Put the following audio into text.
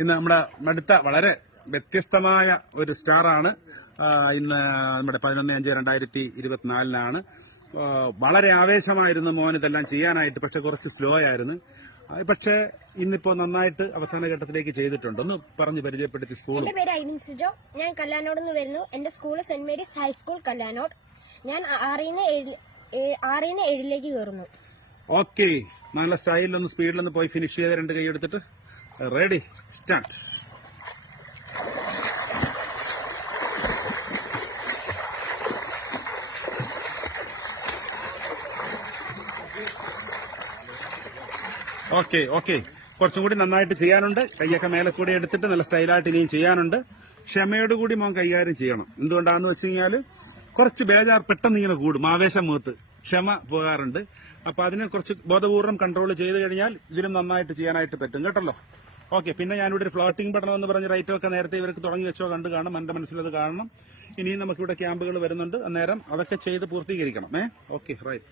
ഇന്ന് നമ്മുടെ അടുത്ത വളരെ വ്യത്യസ്തമായ ഒരു സ്റ്റാറാണ്. ഇന്ന് നമ്മുടെ 11/5/2024 വളരെ ആവേശമായിരുന്നു മോൻ ഇതെല്ലാം ചെയ്യാനായിട്ട്. പക്ഷെ കുറച്ച് സ്ലോ ആയിരുന്നു. പക്ഷേ ഇന്നിപ്പോ നന്നായിട്ട് അവസാന ഘട്ടത്തിലേക്ക് ചെയ്തിട്ടുണ്ട്. ഒന്ന് പറഞ്ഞ് പരിചയപ്പെടുത്തി. സ്കൂൾ എന്റെ പേര് ഐവിൻ സിജോ. ഞാൻ കല്ലാനോട് നിന്ന് വരുന്നു. എന്റെ school saint Mary's high school Kallanode. ഞാൻ 6-7 കയറുന്നു. ഓക്കെ, നല്ല സ്റ്റൈലിലൊന്ന് സ്പീഡിലൊന്ന് പോയി ഫിനിഷ് ചെയ്ത് 2 കൈ എടുത്തിട്ട് റെഡി സ്റ്റാർട്ട്. ഓക്കെ കുറച്ചും കൂടി നന്നായിട്ട് ചെയ്യാനുണ്ട്. കൈയൊക്കെ മേലെ കൂടി എടുത്തിട്ട് നല്ല സ്റ്റൈലായിട്ട് ഇനിയും ചെയ്യാനുണ്ട്. ക്ഷമയോടുകൂടി മോൻ കൈകാര്യം ചെയ്യണം. എന്തുകൊണ്ടാണെന്ന് വെച്ച് കഴിഞ്ഞാൽ കുറച്ച് ബേജാർ പെട്ടെന്ന് ഇങ്ങനെ കൂടും, ആവേശം മുഖത്ത് ക്ഷമ പോകാറുണ്ട്. അപ്പൊ അതിനെ കുറച്ച് ബോധപൂർവ്വം കൺട്രോൾ ചെയ്ത് കഴിഞ്ഞാൽ ഇതിലും നന്നായിട്ട് ചെയ്യാനായിട്ട് പറ്റും കേട്ടല്ലോ. ഓക്കെ, പിന്നെ ഞാനിവിടെ ഒരു ഫ്ലോട്ടിംഗ് പഠനം എന്ന് പറഞ്ഞ റൈറ്റൊക്കെ നേരത്തെ ഇവർക്ക് തുടങ്ങി വെച്ചോ കണ്ട് കാണും. എന്റെ മനസ്സിലത് കാണണം. ഇനിയും നമുക്കിവിടെ ക്യാമ്പുകൾ വരുന്നുണ്ട്. അന്നേരം അതൊക്കെ ചെയ്ത് പൂർത്തീകരിക്കണം. Okay right.